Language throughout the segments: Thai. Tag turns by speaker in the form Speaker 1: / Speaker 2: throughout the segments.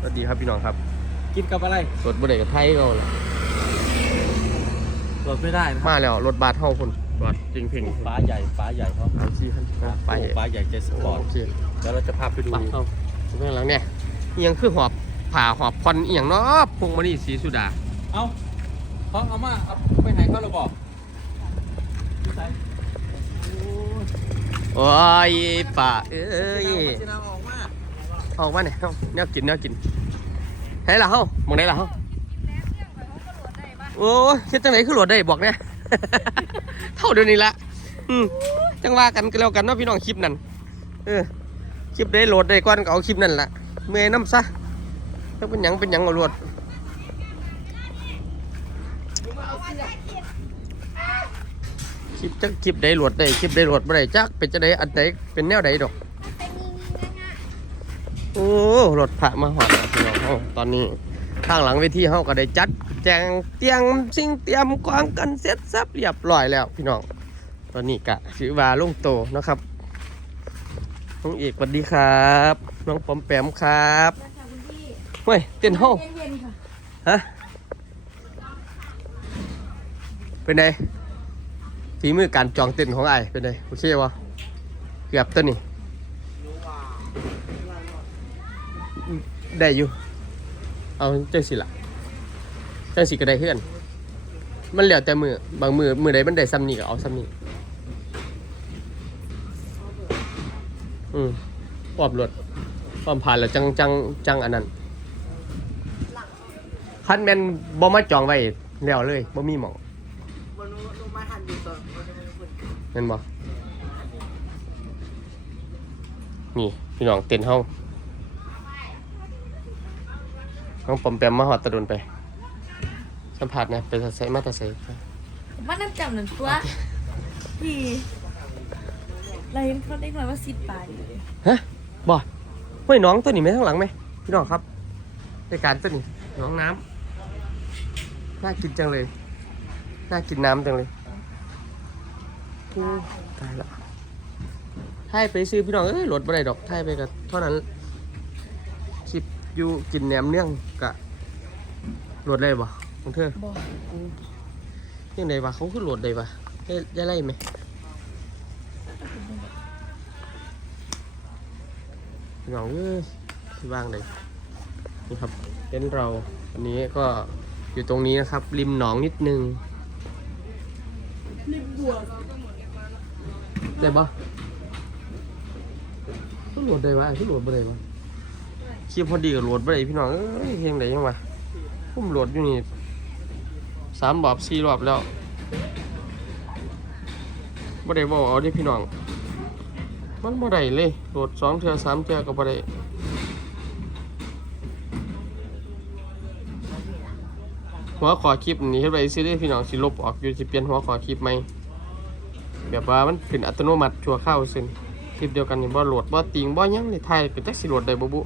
Speaker 1: สวัสดีครับพี่น้องครับ
Speaker 2: กินกับอะไร
Speaker 1: รถบุเรกับไทยเราล่ะ
Speaker 2: รถไม่ได้นะ
Speaker 1: มาแล้วรถบัสเท่าคนรถจริงเพ่ง
Speaker 2: ฟ้าใหญ่ฟ้าใหญ่เขา
Speaker 1: สามสี่คันไป
Speaker 2: โอ้ฟ้าใหญ่เจสปอร์ต
Speaker 1: โอเค
Speaker 2: เดี๋ยวเราจะพาไปดู
Speaker 1: ไปเข้าเรื่องหลังเนี่ยเอียงคือหอบผ่าหอบควันเอียงเนาะพวงมานี่สีสุดา
Speaker 2: เอาเขาเอามาเอาไปไหนเขาเราบอก
Speaker 1: โอ้ยป่าเอ้ย
Speaker 2: จะนำ ออกมา
Speaker 1: ออกมาเนี่ยเฮาแนวกินแนวกินให้ละเฮ้ามองได้ล่ะเฮ้าโอ้ยเฮ็ดจังไหนคือโหลดได้บอกเนี่ย เท่าเดี๋ยวนี้ละอืมจังว่ากันก็แล้วกันเนาะพี่น้องคลิปนั้นเออคลิปได้โหลดได้ก่อนก็เอาคลิปนั่นละเมื่อยน้ำซะถ้าเป็นหยังเป็นหยังเอาโหลดคลิปจักคลิปได้โหลดได้คลิปได้โหลดบ่ได้จักเป็นจะได้อันใดเป็นแนวใดดอก โอ้รถพระมาหอดพี่น้องเฮาตอนนี้ข้างหลังเวทีเฮาก็ได้จัด แจงเตียงสิ่งเตรียมกวางกันเสร็จสับเรียบร้อยแล้วพี่น้อง ตอนนี้กะชื่อว่าลุงโตนะครับน้องเอกสวัสดีครับ น้องปอมแปมครับเฮ้ยเต้นเฮาฮะเป็นไงฝีมือการจองเต้นของไอ้เป็นไงโอเควะเกือบตัวนี้ ได้อยู่ เอาจังสิละจังสิก็ได้เพื่อน มันเหลียวแต่มือบางมือมือใดมันได้ซ้ำนี่ก็เอาซ้ำนี่อืมปอบรถปอมผ่านแล้วจังจังจังอันนั้นคันแมนบ่มาจองไว้แล้วเลยบ่มีหมอง
Speaker 3: บนลงมาทันอยู่ตอนบนบน
Speaker 1: เห็นบ่นี่พี่น้องเต้นเฮา น้องปอมแปมมาหอดตะดุนไป สัมผัสนะไปใส่มาแตะใส่
Speaker 3: ว่าน้ำจำหนึ่งตัวพี่เราเห็นเขาได้หน่อยว่าสิบบาทอยู่เลย
Speaker 1: ฮะบ่เฮ้ยน้องตัวนี้ไหมข้างหลังไหมพี่น้องครับรายการตัวนี้น้องน้ำน่ากินจังเลยน่ากินน้ำจังเลยโอ้ตายละให้ไปซื้อพี่น้องเอ้ยรถบ่ได้ดอกให้ไปกับเท่านั้นคลิป อยู่กินแหนมเนื่องกะรถได้บ่ของเธอ
Speaker 3: บอก
Speaker 1: ยังไงวะเขาขึ้นรถได้ปะได้ได้ไล่ไหมพี่น้องเอ้ยที่ว่างเลยนี่ครับเต็นท์เราอันนี้ก็อยู่ตรงนี้นะครับ ริมหนองนิดนึงได้ปะขึ้นรถได้ปะขึ้นรถบ่ได้ปะีพอดีกับรถบ่ได้พี่น้องเอ้ยเพียงไหนยังวะพุ่มรถอยู่นี่สามรอบสี่รอบแล้วบ่ได้บอกเอาดิพี่น้อง มันบ่ได้เลยโหลดสองเทื่อสามเทื่อก็บ่ได้หัวขอคลิปนี้เฮ็ดไว้ซื้อได้พี่น้องสิลบออกอยู่สิเปลี่ยนหัวขอคลิปใหมแบบว่ามันขึ้นอัตโนมัติชั่วข้าวซึ่งคลิปเดียวกันนี่บ่โหลดบ่ติงบ่ยังนี่ถ่ายเป็นจักสิโหลดได้บ่บุ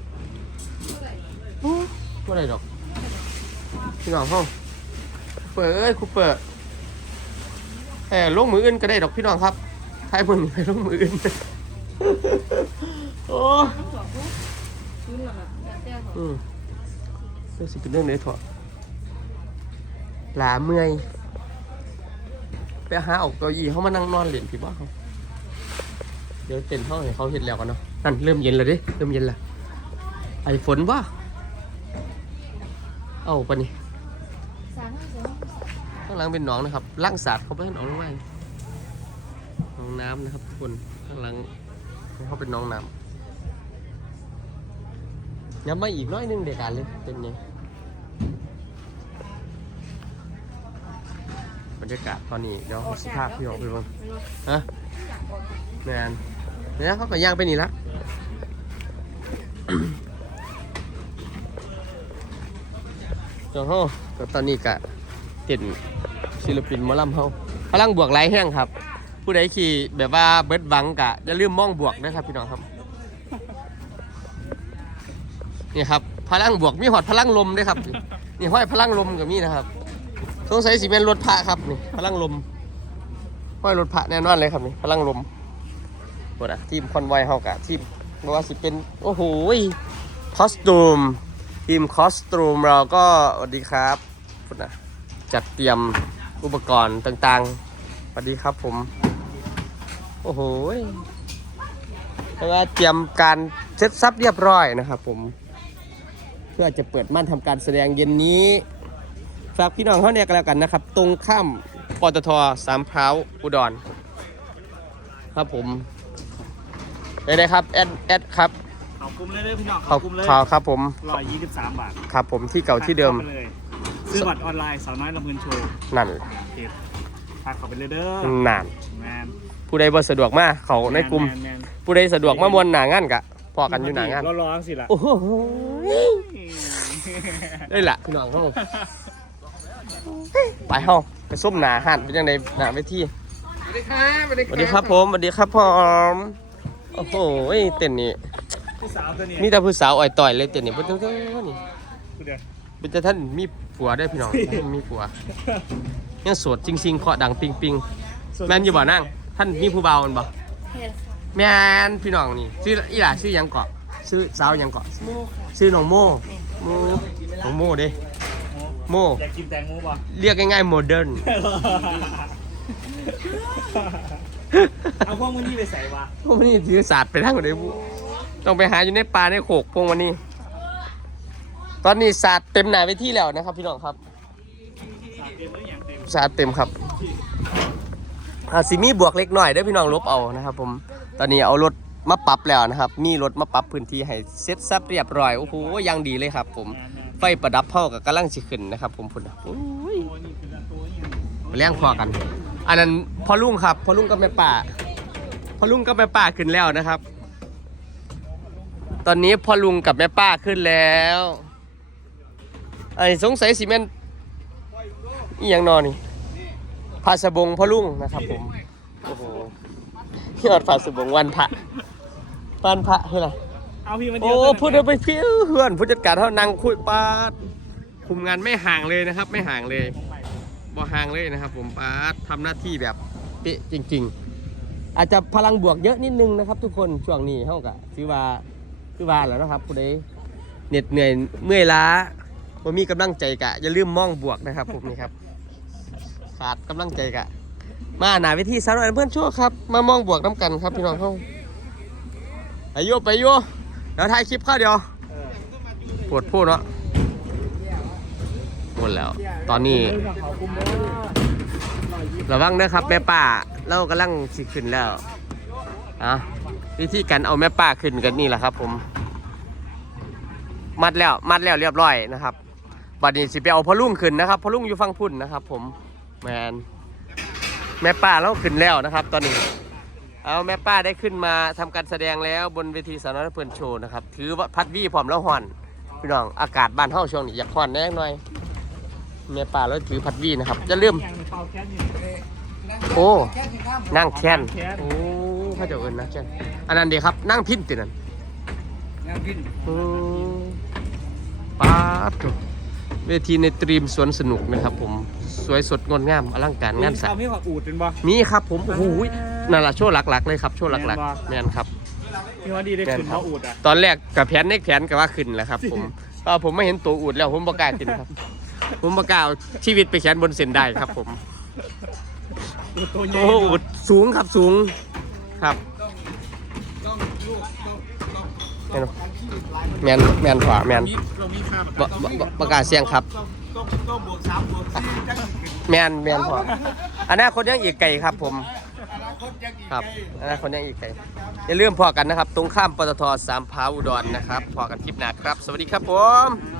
Speaker 1: บ่ได้ดอกพี่น้องเฮาเปิดเอ้ยครูเปิดเออลงมืออื่นก็ได้ดอกพี่น้องครับถ่ายมือนี้ไปลงมืออื่นโอ้อืมเรื่องสิเป็นเรื่องไหนเถอะหลาเมื่อยไปหาออกเก้าอี้เขามานั่งนอนเล่นพี่บ้าเขาเดี๋ยวเต็นห้องให้เขาเห็นแล้วกันเนาะนั่นเริ่มเย็นแล้วดิเริ่มเย็นแล้วไอฝนว่า เอาปะนี่
Speaker 3: สามห้าสอง
Speaker 1: ข้างหลังเป็นหนองนะครับล่างสาดเขาไปให้หนองลงไปหนองน้ำนะครับทุกคนข้างหลังเขาเป็นหน้องน้ำย้ำมาอีกน้อยหนึงเด็กการเลยเป็นไงบรรยากาศตอนนี้เดี๋ยวสภาพพี่ออกไปบ้างฮะแมนเนี่ยเขาก็ย่างไปนี่ละ เจ้าเฮาก็ตอนนี้กะเต็นศิลปินหมอลำเฮาพลังบวกไหลายแห้งครับ ผู้ใดขี่แบบว่าเบิดหวังกะอย่าลืมมองบวกนะครับพี่น้องครับนี่ครับพลังบวกมีหอดพลังลมด้วยครับ นี่ห้อยพลังลมกับมีนะครับสงสัยสิเป็นรถพระครับนี่พลังลมห้อยรถพระแน่นอนเลยครับนี่พลังลมหมดอะทีมคอนไวเฮากะทีมไม่ว่าสิเป็นโอ้โหคอสตูม ทีมคอสตูมเราก็สวัสดีครับพุทธนะจัดเตรียมอุปกรณ์ต่างๆสวัสดีครับผม โอ้โหแล้วก็เตรียมการเซตซับเรียบร้อยนะครับผม เพื่อจะเปิดม่านทำการแสดงเย็นนี้ฝากพี่น้องเขาเนี่ยกันแล้วกันนะครับ ตรงข้ามปตทสามพร้าวอุดร ครับผมได้เลยครับ แอดแอดครับ
Speaker 4: เขากลุ่มเลยเด้อพี่น้อง
Speaker 1: ขอ
Speaker 4: เขา
Speaker 1: บ
Speaker 4: กลุ่มเลย
Speaker 1: ขอครับผม
Speaker 4: ร้อยยี่สิบสามบาท
Speaker 1: ครับผมที่เก่าที่เดิม
Speaker 4: ทักข้าไปเลยซื้อบัตรออนไลน์สาวน้อยลำพูนโชว์
Speaker 1: นั่น
Speaker 4: เก็บทักเขาไปเลยเด้อ
Speaker 1: นั่น
Speaker 4: แมน
Speaker 1: ผู้ใดบ่สะดวกมาเขาในกลุ่ม
Speaker 4: แมนแมน
Speaker 1: ผู้ใดสะดวกมามวนหนางานกะพอกันอยู่หนางาน
Speaker 4: ร้อนๆสิล่ะ
Speaker 1: โอ้โหได้ละพี่น้องเขาไปเฮาไปส้มหนาหันเป็นยังไงหนาไปที่
Speaker 2: สวัสดีครับสวัสดี
Speaker 1: สวัสดีครับผมสวัสดีครับผมโอ้โหเต้นนี่
Speaker 4: พี่สาวตัวนี้
Speaker 1: มีแต่ผู้สาวอ่อยต่อยเลยเต้นนี่เพิ่นเท่ๆนี่
Speaker 4: ผู้เดียว
Speaker 1: เป็นแต่ท่านมีผัวได้อพี่น้องท่านมีผัวยังโสดจริงๆเคาะดังปิงปิงแม่นอยู่บ่นั่งท่านมีผู้เบาวมันบ่
Speaker 3: เฮ็ดค่ะ
Speaker 1: แม่นพี่น้องนี่ชื่ออีหล่าชื่อหยังเกาะชื่อสาวหยังเกาะ
Speaker 3: โมค่ะ
Speaker 1: ชื่อน้องโมโมน้องโมเด้โม
Speaker 4: อยากกินแตงโมป่ะ
Speaker 1: เรียกง่ายๆโมเดิร์น
Speaker 4: เอาพวกมันนี่ไปใส่วะ
Speaker 1: พวกนี้ถือศาสตร์ไปทั้งหมดเลยบุ ต้องไปหาอยู่ในป่าในโขกพวกวันนี้ ตอนนี้ศาสเต็มหนาไปที่แล้วนะครับ พี่น้องครับ
Speaker 4: สามเต็มหรืออย่างเต็ม
Speaker 1: ศาสเต็มครับอาซิมีบวกเล็กน้อยเด้อพี่น้องลบเอานะครับ ผม ตอนนี้เอารถมาปรับแล้วนะครับ มีรถมาปรับพื้นที่ให้เซ็ตซับเรียบร้อยโอ้โหยังดีเลยครับ ผมไฟประดับเท่ากับกำลังสิขึ้นนะครับ ผมพุ่นน่ะโอ้ย
Speaker 4: ตัวนี้คือตัวนี้
Speaker 1: มาเลี้ยงพอกัน อันนั้นพอลุงครับพอลุงกับแม่ป่าพอลุงกับแม่ป่าขึ้นแล้วนะครับ อนนี้พ่อลุงกับแม่ป้าขึ้นแล้วไอ้สงสัยสิแม่นอีหยังนอนี่พาสบงพ่อลุงนะครับผมโอ้โหยอดพาสบงวันพระวันพระเฮ้ยล่ะ
Speaker 4: เอาพี่มันเดี
Speaker 1: โอ้
Speaker 4: ยว
Speaker 1: พูดเอาไปเพี่ยวเพื่อนผู้จัดการเขานั่งคุยปาดคุมงานไม่ห่างเลยนะครับ ไม่ห่างเลยบ่ห่างเลยนะครับ ผมปาดทำหน้าที่แบบเป๊ะจริง ๆ อาจจะพลังบวกเยอะนิดนึงนะครับ ทุกคนช่วงนี้เฮากะถือว่า คือว่าแล้วนะครับผู้ใดเหน็ดเหนื่อยเมื่อยล้าบ่มีกำลังใจกะอย่าลืมมองบวกนะครับผมนี่ครับขาดกำลังใจกะ มาหนาเวิธีสาวน้อยเพื่อนชั่วครับ มามองบวกน้ำกันครับพี่น้องเขาไปโยไปโยเดี๋ยวถ่ายคลิปเข้าเดียวปวดพูดเนาะหมดแล้ว ตอนนี้ระวังนะครับแม่ป้าเรากำลังสิขึ้นแล้วอะ วิธีการเอาแม่ป้าขึ้นกันนี่แหละครับ ผม มัดแล้วมัดแล้วเรียบร้อยนะครับบัดนี้สิไปเอาพอลุงขึ้นนะครับพอลุงอยู่ฟังพุ่นนะครับ ผมแมนแม่ป้าเราขึ้นแล้วนะครับ ตอนนี้ เอาแม่ป้าได้ขึ้นมาทำการแสดงแล้วบนเวทีสาวน้อยเพลินโชว์นะครับ ถือว่าพัดวี่พร้อมแล้วห่อนพี่น้องอากาศบ้านเฮาช่วงนี้อยากห่อนแน่หน่อยแม่ป้าแล้วถือพัดวี่นะครับจะเริ่ม
Speaker 4: อย่างเป่าแค่นี้
Speaker 1: โอ้นั่งแค้นโอ้ พระเจ้าเอิญนะแค้นอันนั้นเดีครับนั่งพินตินั่น
Speaker 4: งานพิน
Speaker 1: อืมป๊าดโถ่เวทีในตรีมสวนสนุกนะครับผมสวยสดงดงามอลังการงานสร
Speaker 4: เขาไม่ว่าอูดเป็นบ่
Speaker 1: มีครับผมโอ้โหนั่นแหละโชว์หลักๆเลยครับโชว์หลัก
Speaker 4: แม่นบ่
Speaker 1: ๆแมนครับ
Speaker 4: พี่ว่าดีได้ขึ้นเพราะอูดอะ
Speaker 1: ตอนแรกกับแผนในแผนก็ว่าขึ้นแหละครับ ผมตอนผมไม่เห็นตัวอูดแล้วผมประกล้าขึ้นครับ ผมประกล้าเอาชีวิตไปแขนบนเส้นได้ครับ ผม
Speaker 4: อูดตัวใหญ่
Speaker 1: โอ้อูดสูงครับสูง ครับแม่นบ่แมนแมนขวาแมน
Speaker 4: เรามีค่า
Speaker 1: บบ่ประกล้าศเสียงครับ
Speaker 4: ต้องต้องบวกสามบวกสี่จัง
Speaker 1: แมนแมนพออนาคตยังอีกไกลครับผมครับอนาคตยังอีกไกลอย่าลืมพอกันนะครับ ตรงข้ามปตทสามพร้าวอุดรนะครับพอกันคลิปหน้าครับ สวัสดีครับผม
Speaker 4: ค